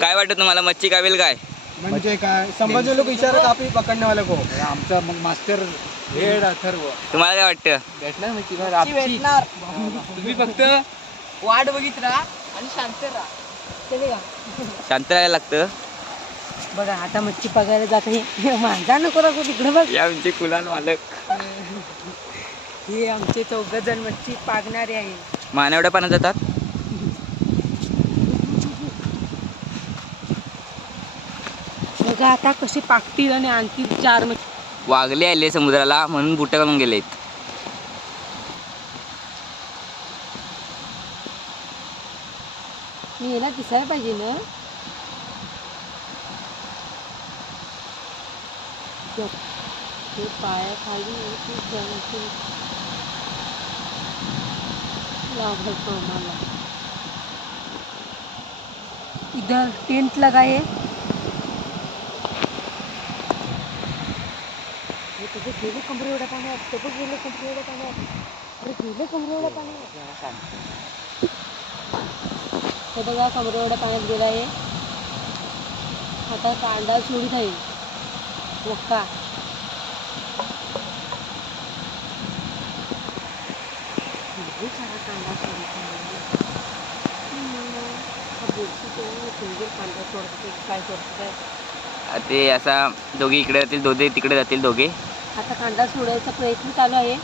काय वाटतं तुम्हाला? मच्छी गावेल काय? म्हणजे काय? समजले लोक इशारा कापी पकडने वाले को? आमचा मग मास्टर हेड अथर्व. तुम्हाला काय वाटतं? भेटणार मच्छी? तुम्ही फक्त वाट बघित राहा आणि शांत राहा. शांत राहायला लागतं. बघा आता मच्छी पगायला जात आहे. माझा नको नको तिकडे बघ. या आमचे कुलान मालक. हे आमचे चौघ जण मच्छी पागणारे आहे मानेवड्या पाण्यात जातात? बघा आता कशी पाकतील आणि आणखी चार मच्छी वागले आले समुद्राला म्हणून बुट्या घालून गेलेत. मी याला दिसायला पाहिजे ना. ती जणशी लागत मला इधर टेंट लगाए हे तुझे गेले कमरे एवढ्या पाण्यात ते बघ गेले कमरे एवढ्या पाण्यात. अरे गेले कमरे एवढ्या पाण्यात. हे बघा कमरे एवढ्या पाण्यात गेला आहे. आता कांदा सोडीत आहे मोठा किती सारा कांदा सोडीत आहे. हा कांदा काय काय ते असा दोघे इकडे जातील दोघे तिकडे जातील दोघे. आता कांदा सोडायचा प्रयत्न चालू आहे.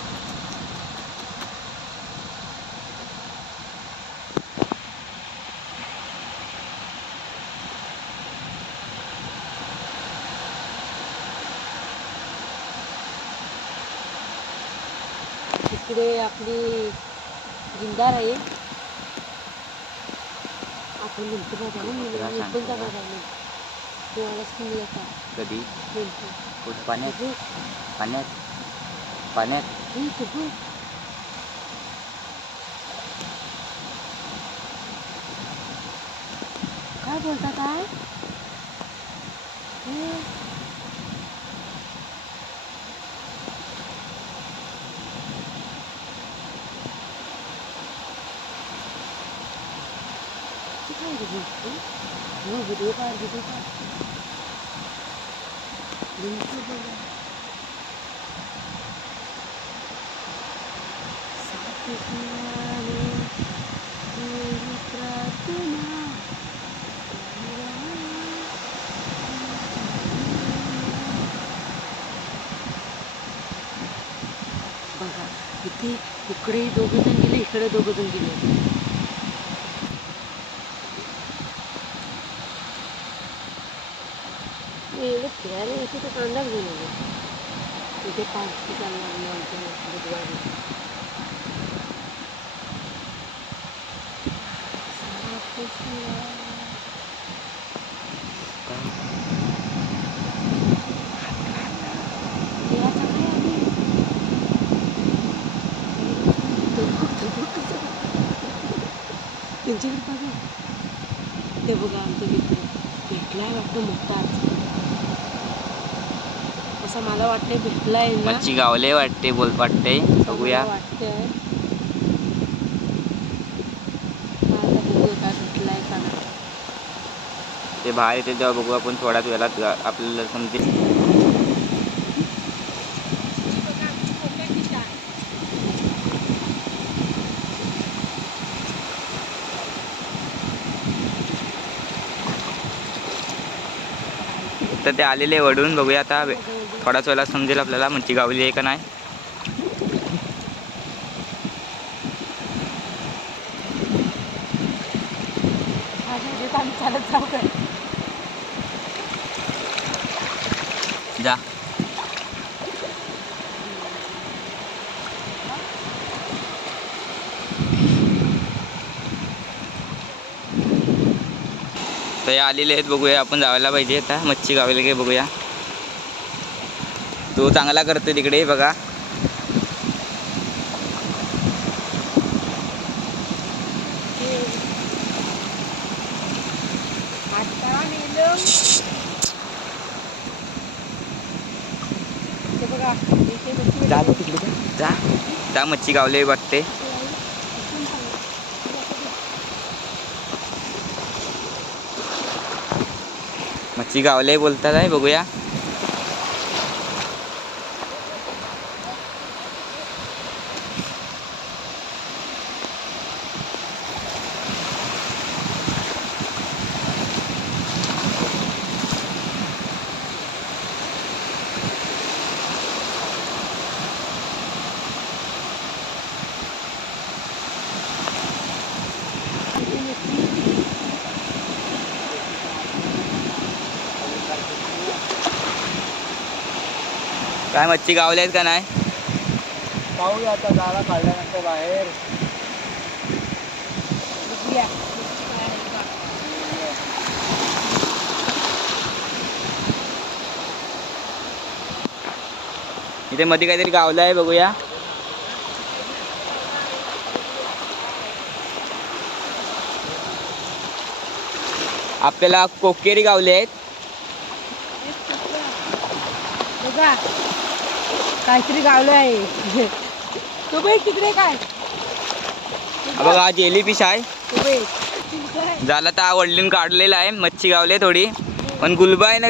इकडे आपली जिंदार आहे. आपण नंतर जाऊ मी पण जाणार आहे डोळ्याच कमी येतात कधी? पाण्यात बघू. पाण्यात पाण्यात हे बघू. काय बोलता काय हे. ते काय रे बोलतो? हो, व्हिडिओ काढ व्हिडिओ काढ लिंक बघा. साथ मिळाले तेरी प्रार्थना बघा इथे इकडे दोघं जण गेले इकडे दोघं जण गेले एवढं फिरायला येते तर कांदाच घेऊन आले इथे पाच चालणार आमच्या बुधवारी त्यांच्याकडे बघा ते बघा आमचं मित्र भेटलाय वाटतं मोठाच असं मला वाटतंय भेटलाय मच्छी गावले वाटते बोल वाटते बघूया. वाटतंय आता बघूया काय भेटलाय का नाही ते बाहेर येते तेव्हा बघू आपण थोड्याच वेळात आपल्याला समजेल तर ते आलेले वडून. बघूया आता थोड्याच वेळा समजेल आपल्याला म्हणजे गावली आहे का नाही. चालत जाऊ जा तर या आलेले आहेत बघूया. आपण जायला पाहिजे. आता मच्छी गावायला काही बघूया. तो चांगला करतो तिकडे बघा. जा जा. जा. मच्छी गावले वाटते. मच्छी गावले बोलतात आहे बघूया. काय मच्छी गावले आहेत का नाही? पाहूया आता जाळा काढल्यानंतर बाहेर. इथे मध्ये काहीतरी गावलं आहे बघूया. आपल्याला कोकेरी गावले आहेत. बघा. काहीतरी गावलं आहे. तो बघ तिकडे काय. बघा हा जेली फिश आहे झाला तर वडलीन काढलेला आहे. मच्छी गावले थोडी. पण गुलबा आहे ना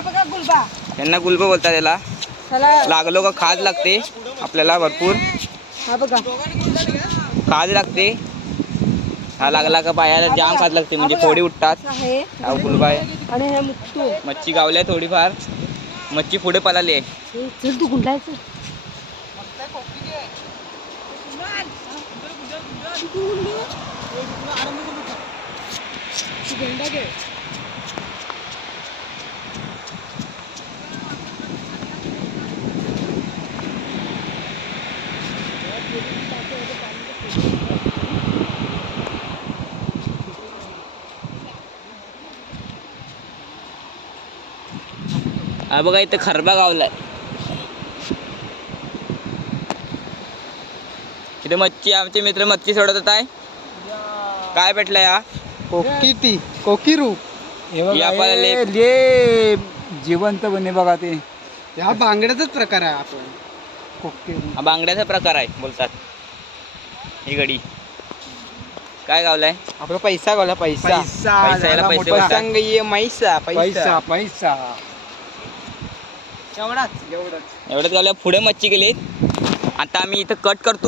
बघा गुलबा. यांना गुलबा बोलतात त्याला लागलो का खाज लागते आपल्याला भरपूर. हा बघा. खाज लागते. हा लागला का पायाला जाम खाज लागते म्हणजे फोडी उठतात. हा गुलबा आहे. आणि मच्छी गावली आहे थोडीफार. मच्छी पुढे पळाली आहे. चल तू गुंडायचं. गुंडा घे हा बघा इथं खरबा गावलाय. इथे मच्छी आमचे मित्र मच्छी सोडत आहे काय भेटलंय हा कोकिटी कोकिरू. हे बघा, ले जिवंत बने बघा ते. हा बांगड्याचाच प्रकार आहे आपण. कोके हा बांगड्याचा प्रकार आहे बोलतात. ही गडी. काय गावलाय? आपला पैसा गावला पैसा. पैसा पैसा याला पैसे. बोलतात. ये पैसा पैसा. एवढाच. एवढंच झालं. पुढे मच्छी गेली. आता आम्ही इथं कट करतो.